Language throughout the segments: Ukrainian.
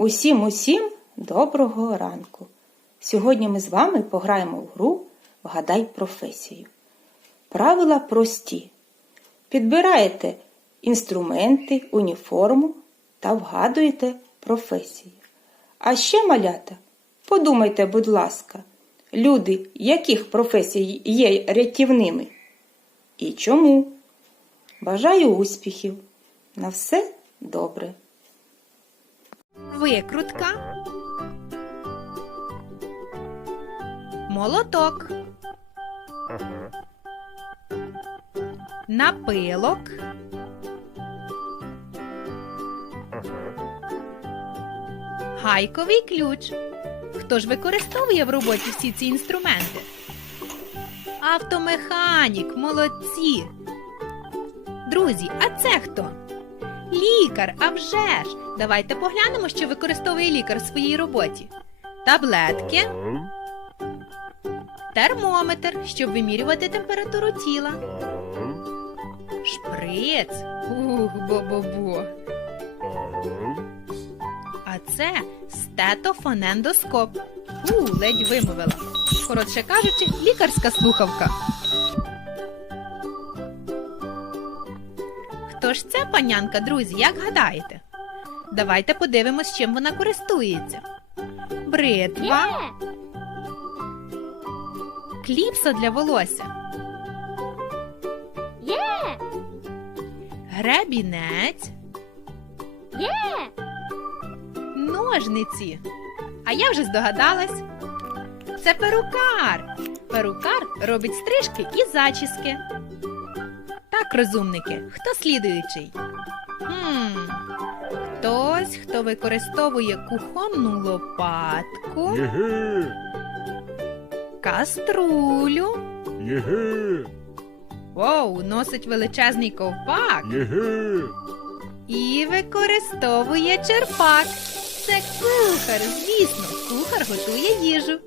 Усім усім доброго ранку. Сьогодні ми з вами пограємо в гру Вгадай професію. Правила прості. Підбираєте інструменти, уніформу та вгадуєте професію. А ще, малята, подумайте, будь ласка, люди яких професій є рятівними? І чому? Бажаю успіхів! На все добре! Викрутка. Молоток. Напилок. Гайковий ключ. Хто ж використовує в роботі всі ці інструменти? Автомеханік, молодці. Друзі, а це хто? Лікар, а вже ж! Давайте поглянемо, що використовує лікар в своїй роботі. Таблетки, термометр, щоб вимірювати температуру тіла. Шприц. Ух, бо-бо-бо. А це стетофонендоскоп. У, ледь вимовила. Коротше кажучи, лікарська слухавка. Хто ж ця панянка, друзі, як гадаєте? Давайте подивимось, чим вона користується. Бритва, кліпса для волосся, Є! гребінець, Є! ножниці. А я вже здогадалась. Це перукар. Перукар робить стрижки і зачіски. Так, розумники, хто слідуючий? Хм, хтось, хто використовує кухонну лопатку, Єге! каструлю. Єге! Воу, носить величезний ковпак Єге! і використовує черпак. Це кухар, звісно, кухар готує їжу.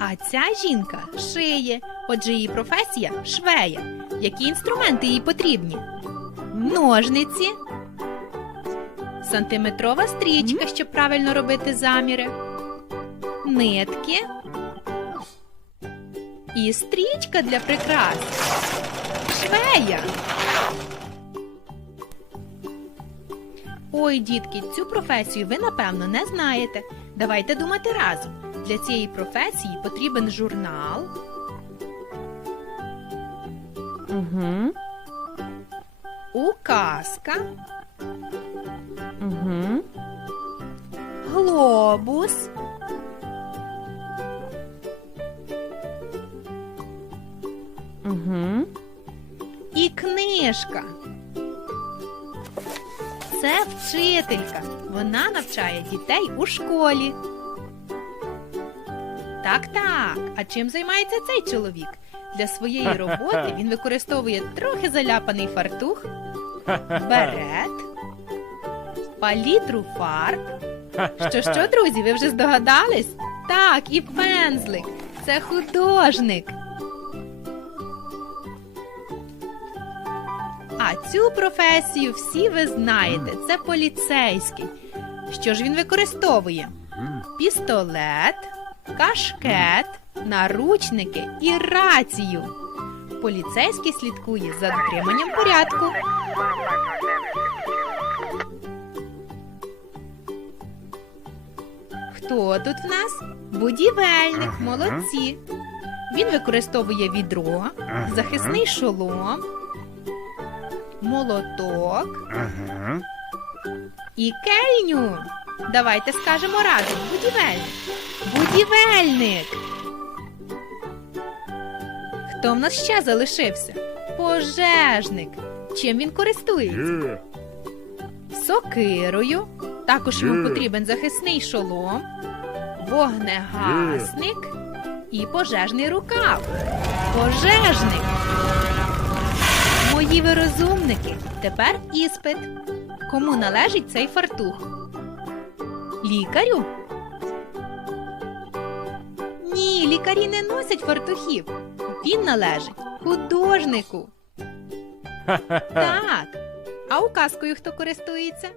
А ця жінка шиє, отже її професія швея. Які інструменти їй потрібні? Ножниці, сантиметрова стрічка, щоб правильно робити заміри, нитки і стрічка для прикрас. Швея. Ой, дітки, цю професію ви напевно не знаєте. Давайте думати разом. Для цієї професії потрібен журнал, Угу. указка, Угу. глобус, Угу. і книжка. Це вчителька. Вона навчає дітей у школі. Так, так. А чим займається цей чоловік? Для своєї роботи він використовує трохи заляпаний фартух, берет, палітру фарб. Що, що, друзі, ви вже здогадались? Так, і пензлик. Це художник. А цю професію всі ви знаєте. Це поліцейський. Що ж він використовує? Пістолет, кашкет, наручники і рацію. Поліцейський слідкує за дотриманням порядку. Хто тут в нас? Будівельник, молодці. Він використовує відро, захисний шолом, молоток і кельню. Давайте скажемо разом. Будівельник. Будівельник. Хто в нас ще залишився? Пожежник. Чим він користується? Є! Сокирою. Також йому потрібен захисний шолом, вогнегасник і пожежний рукав. Пожежник. Мої ви розумники. Тепер іспит. Кому належить цей фартух? Лікарю? Ні, лікарі не носять фартухів. Він належить художнику. Так. А указкою хто користується?